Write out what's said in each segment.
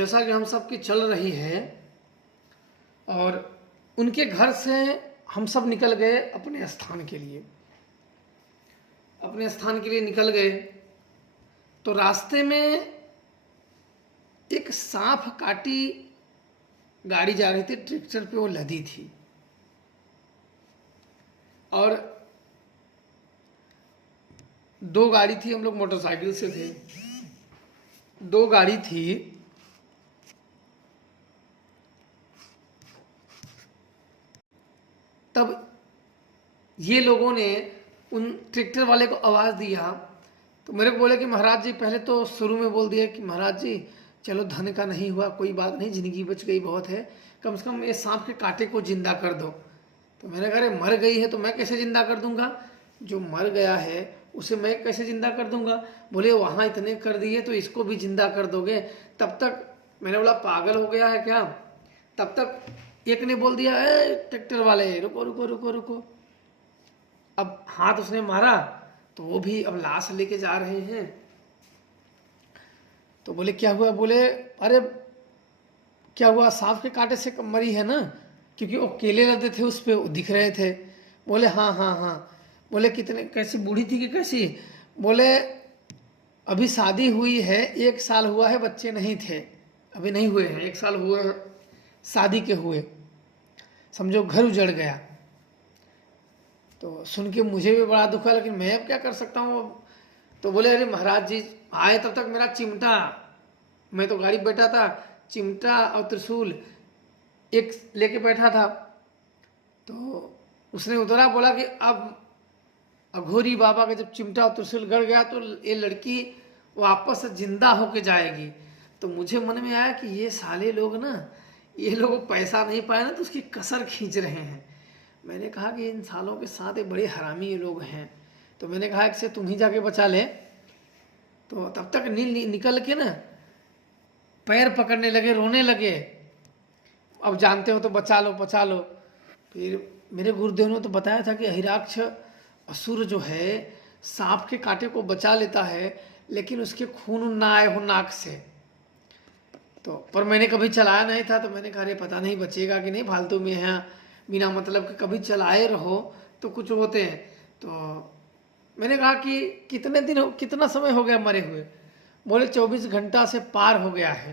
जैसा कि हम सबकी चल रही है, और उनके घर से हम सब निकल गए अपने स्थान के लिए। अपने स्थान के लिए निकल गए तो रास्ते में एक सांप काटी गाड़ी जा रही थी, ट्रैक्टर पे वो लदी थी। और दो गाड़ी थी, हम लोग मोटरसाइकिल से थे, दो गाड़ी थी। तब ये लोगों ने उन ट्रैक्टर वाले को आवाज़ दिया, तो मेरे को बोले कि महाराज जी, पहले तो शुरू में बोल दिया कि महाराज जी चलो धन का नहीं हुआ, कोई बात नहीं, जिंदगी बच गई, बहुत है, कम से कम ये सांप के कांटे को जिंदा कर दो। तो मैंने कहा अरे मर गई है तो मैं कैसे जिंदा कर दूंगा, जो मर गया है उसे मैं कैसे जिंदा कर दूंगा। बोले वहाँ इतने कर दिए तो इसको भी जिंदा कर दोगे। तब तक मैंने बोला पागल हो गया है क्या। तब तक एक ने बोल दिया ए ट्रैक्टर वाले रुको रुको रुको रुको। अब हाथ उसने मारा तो वो भी अब लाश लेके जा रहे हैं। तो बोले क्या हुआ, बोले अरे क्या हुआ, सांप के कांटे से मरी है ना, क्योंकि वो केले लदे थे उस पर दिख रहे थे। बोले हाँ हाँ हाँ। बोले कितने, कैसी बूढ़ी थी कि कैसी। बोले अभी शादी हुई है, 1 साल हुआ है, बच्चे नहीं थे, अभी नहीं हुए हैं, 1 साल हुए हैं शादी के हुए, समझो घर उजड़ गया। तो सुन के मुझे भी बड़ा दुख है, लेकिन मैं अब क्या कर सकता हूँ। तो बोले अरे महाराज जी आए तब तक मेरा चिमटा, मैं तो गाड़ी बैठा था, चिमटा और त्रिशूल एक लेके बैठा था। तो उसने उतरा, बोला कि अब अघोरी बाबा का जब चिमटा और त्रिशूल गड़ गया तो ये लड़की वापस जिंदा होके जाएगी। तो मुझे मन में आया कि ये साले लोग ना, ये लोग पैसा नहीं पाए ना तो उसकी कसर खींच रहे हैं। मैंने कहा कि इन सालों के साथ ये बड़े हरामी ये लोग हैं। तो मैंने कहा कि तुम ही जाके बचा ले। तो तब तक निकल के ना पैर पकड़ने लगे, रोने लगे, अब जानते हो तो बचा लो बचा लो। फिर मेरे गुरुदेव ने तो बताया था कि अहिराक्ष असुर जो है सांप के कांटे को बचा लेता है, लेकिन उसके खून ना आए हो नाक से। तो पर मैंने कभी चलाया नहीं था, तो मैंने कहा अरे पता नहीं बचेगा कि नहीं, फालतू में है बिना मतलब के कभी चलाए रहो तो कुछ होते हैं। तो मैंने कहा कि कितने दिन, कितना समय हो गया मरे हुए। बोले 24 घंटा से पार हो गया है।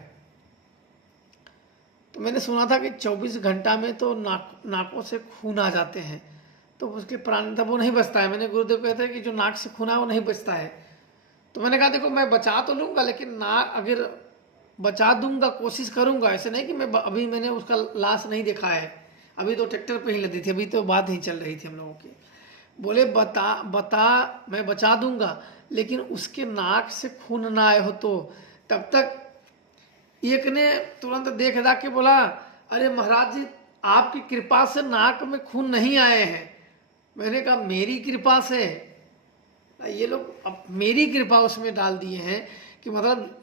तो मैंने सुना था कि 24 घंटा में तो नाकों से खून आ जाते हैं, तो उसके प्राण तब वो नहीं बचता है। मैंने गुरुदेव कहते हैं कि जो नाक से खून है वो नहीं बचता है। तो मैंने कहा देखो मैं बचा तो लूँगा, लेकिन नाक अगर बचा दूंगा, कोशिश करूंगा, ऐसे नहीं कि मैं अभी मैंने उसका लाश नहीं देखा है, अभी तो ट्रैक्टर पे ही लदी थी, अभी तो बात ही चल रही थी हम लोगों की। बोले बता मैं बचा दूंगा, लेकिन उसके नाक से खून ना आए हो तो। तब तक एक ने तुरंत देख दा के बोला अरे महाराज जी आपकी कृपा से नाक में खून नहीं आए हैं। मैंने कहा मेरी कृपा से, ये लोग अब मेरी कृपा उसमें डाल दिए हैं कि मतलब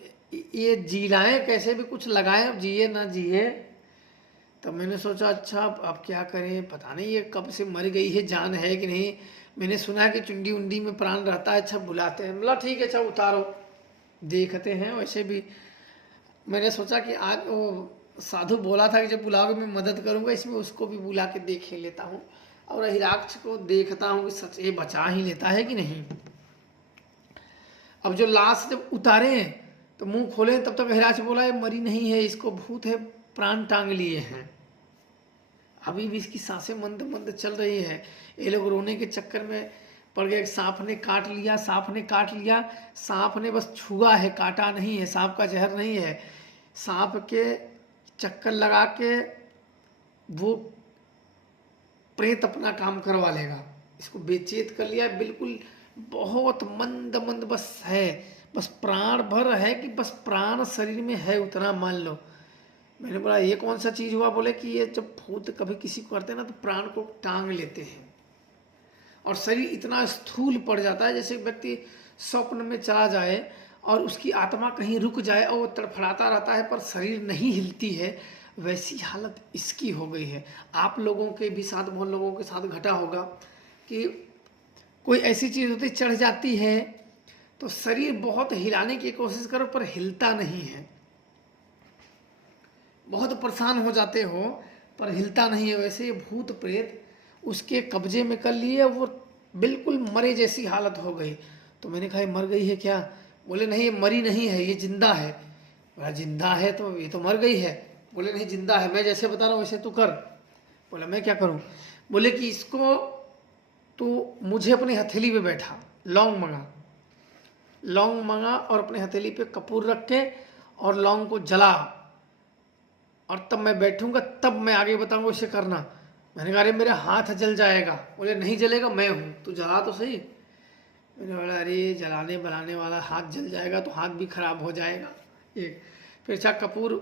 ये जीलाएं कैसे भी कुछ लगाएं, अब जिए ना जिए। तब मैंने सोचा अच्छा अब क्या करें, पता नहीं ये कब से मर गई है, जान है कि नहीं। मैंने सुना है कि चुंडी उंडी में प्राण रहता है, अच्छा बुलाते हैं। बोला ठीक है अच्छा उतारो, देखते हैं। वैसे भी मैंने सोचा कि आज वो साधु बोला था कि जब बुलाओगे मैं मदद करूंगा, इसमें उसको भी बुला के देख ही लेता हूँ और हिराक्ष को देखता हूँ कि सच ये बचा ही लेता है कि नहीं। अब जो लाश जब उतारे तो मुंह खोले, तब तक हिराक्ष बोला ये मरी नहीं है, इसको भूत है, प्राण टांग लिए हैं। अभी भी इसकी सांसें मंद मंद चल रही है। ये लोग रोने के चक्कर में पड़ गए। सांप ने काट लिया, सांप ने काट लिया, सांप ने बस छुआ है, काटा नहीं है, सांप का जहर नहीं है। सांप के चक्कर लगा के वो प्रेत अपना काम करवा लेगा। इसको बेचैत कर लिया बिल्कुल, बहुत मंद मंद बस है, बस प्राण भर है कि बस प्राण शरीर में है उतना मान लो। मैंने बोला ये कौन सा चीज़ हुआ। बोले कि ये जब भूत कभी किसी को करते हैं ना तो प्राण को टांग लेते हैं और शरीर इतना स्थूल पड़ जाता है, जैसे व्यक्ति स्वप्न में चला जाए और उसकी आत्मा कहीं रुक जाए और वो तड़फड़ाता रहता है पर शरीर नहीं हिलती है, वैसी हालत इसकी हो गई है। आप लोगों के भी साथ, बहुत लोगों के साथ घटा होगा कि कोई ऐसी चीज़ होती चढ़ जाती है तो शरीर बहुत हिलाने की कोशिश करो पर हिलता नहीं है। बहुत परेशान हो जाते हो पर हिलता नहीं है, वैसे ये भूत प्रेत उसके कब्जे में कर लिए, वो बिल्कुल मरे जैसी हालत हो गई। तो मैंने कहा ये मर गई है क्या? बोले नहीं, ये मरी नहीं है, ये जिंदा है। बोला जिंदा है तो ये तो मर गई है। बोले नहीं जिंदा है, मैं जैसे बता रहा हूँ वैसे तू कर। बोला मैं क्या करूँ? बोले कि इसको तू मुझे अपनी हथेली पे बैठा, लौंग मंगा, लौंग मंगा और अपने हथेली पे कपूर रख के और लौंग को जला, और तब मैं बैठूंगा, तब मैं आगे बताऊंगा इसे करना। मैंने कहा अरे मेरे हाथ जल जाएगा। बोले नहीं जलेगा, मैं हूँ, तू जला तो सही। मैंने बोला अरे जलाने बनाने वाला हाथ जल जाएगा तो हाथ भी खराब हो जाएगा। एक फिर अच्छा कपूर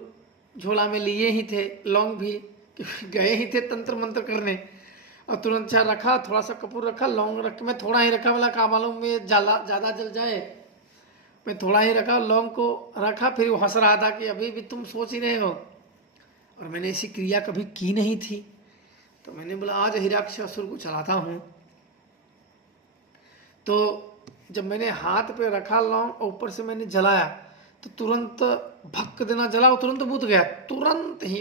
झोला में लिए ही थे, लौंग भी, कि गए ही थे तंत्र मंत्र करने, और तुरंत अच्छा रखा, थोड़ा सा कपूर रखा, लौंग रख के मैं थोड़ा ही रखा, बोला कहा मालूम में ज़्यादा जल जाए, मैं थोड़ा ही रखा, लौंग को रखा। फिर वो हंस रहा था कि अभी भी तुम सोच ही रहे हो, और मैंने ऐसी क्रिया कभी की नहीं थी। तो मैंने बोला आज हिरण्यकश्यप को चलाता हूँ। तो जब मैंने हाथ पे रखा लौंग और ऊपर से मैंने जलाया तो तुरंत भक्क देना जला, वो तुरंत बूत गया, तुरंत ही,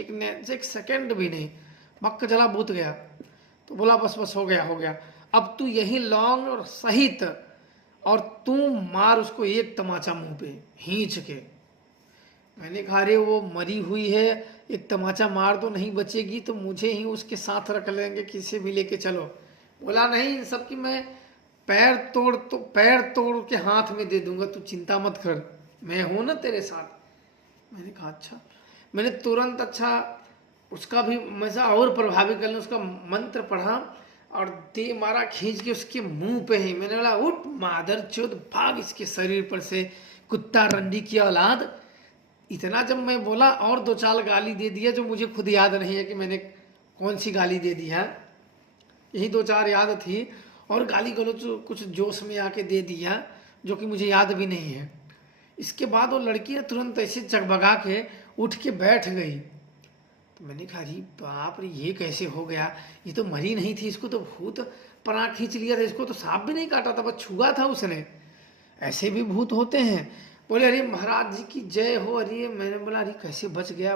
एक सेकंड भी नहीं, भक्क जला बूत गया। तो बोला बस बस हो गया हो गया, अब तू यही लौंग और सहित और तू मार उसको एक तमाचा मुंह पे खींच के। मैंने कहा अरे वो मरी हुई है, एक तमाचा मार दो नहीं बचेगी तो मुझे ही उसके साथ रख लेंगे, किसी भी लेके चलो। बोला नहीं, इन सबकी मैं पैर तोड़ के हाथ में दे दूंगा, तू चिंता मत कर, मैं हूं ना तेरे साथ। मैंने कहा अच्छा। मैंने तुरंत अच्छा उसका भी मजा और प्रभावी कर लिया, उसका मंत्र पढ़ा और दे मारा खींच के उसके मुंह पे ही। मैंने बोला उठ मादर चोद, भाग इसके शरीर पर से, कुत्ता रंडी की औलाद। इतना जब मैं बोला और दो चार गाली दे दिया जो मुझे खुद याद नहीं है कि मैंने कौन सी गाली दे दी है, यही दो चार याद थी, और गाली गलौज कुछ जोश में आके दे दिया जो कि मुझे याद भी नहीं है। इसके बाद वो लड़की ने तुरंत ऐसे जगभगा के उठ के बैठ गई। तो मैंने कहा अरे बाप रे ये कैसे हो गया, ये तो मरी नहीं थी, इसको तो भूत पना खींच लिया था, इसको तो सांप भी नहीं काटा था, बस छुआ था उसने, ऐसे भी भूत होते हैं। बोले अरे महाराज जी की जय हो। अरे मैंने बोला अरे कैसे बच गया,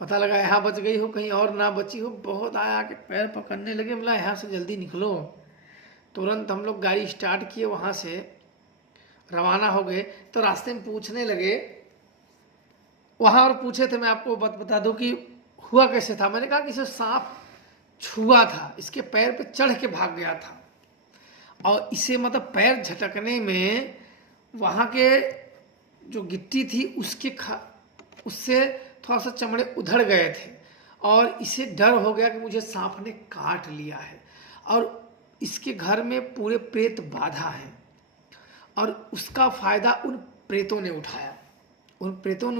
पता लगा यहाँ बच गई हो, कहीं और ना बची हो। बहुत आया के पैर पकड़ने लगे, बोला यहाँ से जल्दी निकलो। तुरंत हम लोग गाड़ी स्टार्ट किए, वहाँ से रवाना हो गए। तो रास्ते में पूछने लगे वहाँ, और पूछे थे, मैं आपको बता दूं कि हुआ कैसे था। मैंने कहा कि इसे सांप छुआ था, इसके पैर पे चढ़ के भाग गया था, और इसे मतलब पैर झटकने में वहाँ के जो गिट्टी थी उससे थोड़ा सा चमड़े उधड़ गए थे, और इसे डर हो गया कि मुझे सांप ने काट लिया है, और इसके घर में पूरे प्रेत बाधा है, और उसका फायदा उन प्रेतों ने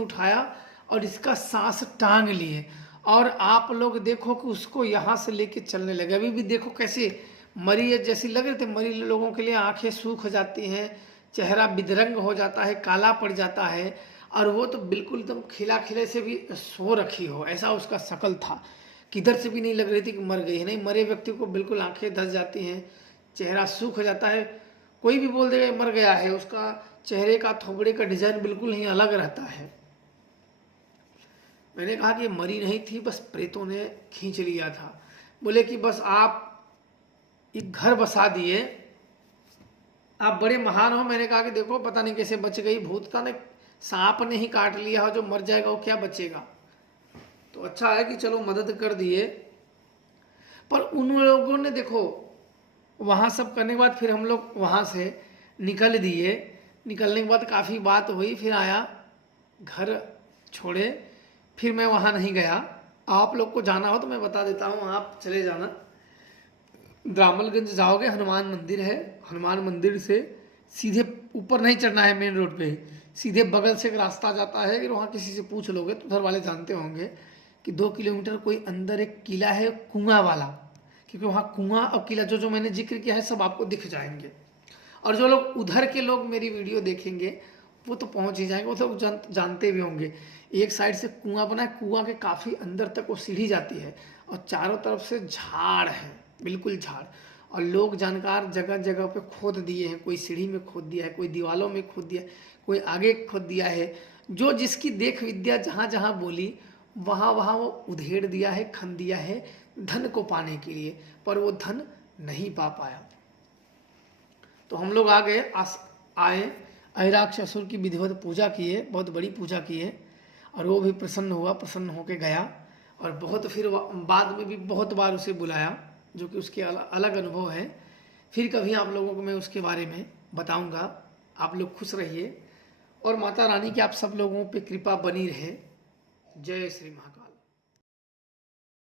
उठाया, और इसका सांस टांग लिए, और आप लोग देखो कि उसको यहाँ से लेके चलने लगे। अभी भी देखो कैसे मरी जैसी लग रही थी। मरी लोगों के लिए आंखें सूख जाती हैं, चेहरा बिदरंग हो जाता है, काला पड़ जाता है, और वो तो बिल्कुल एकदम खिला खिले से भी सो रखी हो, ऐसा उसका शकल था। किधर से भी नहीं लग रही थी कि मर गई है। नहीं, मरे व्यक्ति को बिल्कुल आंखें धस जाती हैं, चेहरा सूख जाता है, कोई भी बोल देगा मर गया है, उसका चेहरे का थोबड़े का डिजाइन बिल्कुल ही अलग रहता है। मैंने कहा कि मरी नहीं थी, बस प्रेतों ने खींच लिया था। बोले कि बस आप एक घर बसा दिए, आप बड़े महान हो। मैंने कहा कि देखो पता नहीं कैसे बच गई, भूत था ने, सांप ने ही काट लिया हो, जो मर जाएगा वो क्या बचेगा। तो अच्छा है कि चलो मदद कर दिए। पर उन लोगों ने देखो वहाँ सब करने के बाद फिर हम लोग वहाँ से निकल दिए। निकलने के बाद काफ़ी बात हुई, फिर आया घर छोड़े, फिर मैं वहाँ नहीं गया। आप लोग को जाना हो तो मैं बता देता हूँ, आप चले जाना। द्रामलगंज जाओगे, हनुमान मंदिर है, हनुमान मंदिर से सीधे ऊपर नहीं चढ़ना है मेन रोड पे, सीधे बगल से एक रास्ता जाता है। फिर वहाँ किसी से पूछ लोगे तो उधर वाले जानते होंगे कि 2 किलोमीटर कोई अंदर एक किला है कुआं वाला, क्योंकि वहाँ कुआं और किला जो मैंने जिक्र किया है सब आपको दिख जाएंगे। और जो लोग उधर के लोग मेरी वीडियो देखेंगे वो तो पहुँच ही जाएंगे, वो तो जानते भी होंगे। एक साइड से कुआं बना है, कुआं के काफ़ी अंदर तक वो सीढ़ी जाती है, और चारों तरफ से झाड़ है, बिल्कुल झाड़। और लोग जानकार जगह जगह पे खोद दिए हैं, कोई सीढ़ी में खोद दिया है, कोई दीवालों में खोद दिया है, कोई आगे खोद दिया है। जो जिसकी देख विद्या जहाँ जहाँ बोली वहाँ वहाँ वो उधेड़ दिया है, खन दिया है धन को पाने के लिए, पर वो धन नहीं पा पाया। तो हम लोग आ गए, आए, अहिराक्ष असुर की विधिवत पूजा किए, बहुत बड़ी पूजा की है, और वो भी प्रसन्न हुआ, प्रसन्न होके गया। और बहुत फिर बाद में भी बहुत बार उसे बुलाया, जो कि उसके अलग अनुभव है। फिर कभी आप लोगों को मैं उसके बारे में बताऊंगा। आप लोग खुश रहिए और माता रानी की आप सब लोगों पे कृपा बनी रहे। जय श्री महाकाल।